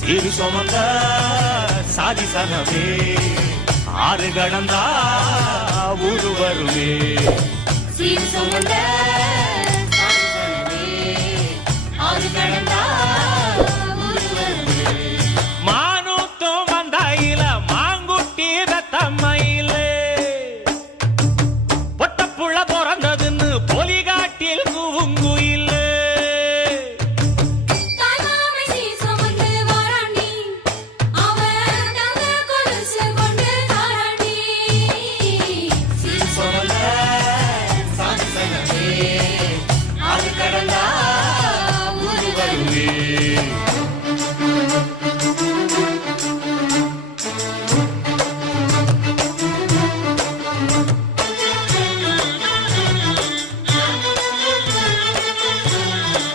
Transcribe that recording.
சீரு சுமந்த சாதி சனமே ஆறு கடந்தா ஊரு வருமே. சீர் சுமந்த ஆறு கடந்தா ரத்தம்மையில பொட்டப்புள்ள பிறந்ததுன்னு ஆண்டவரே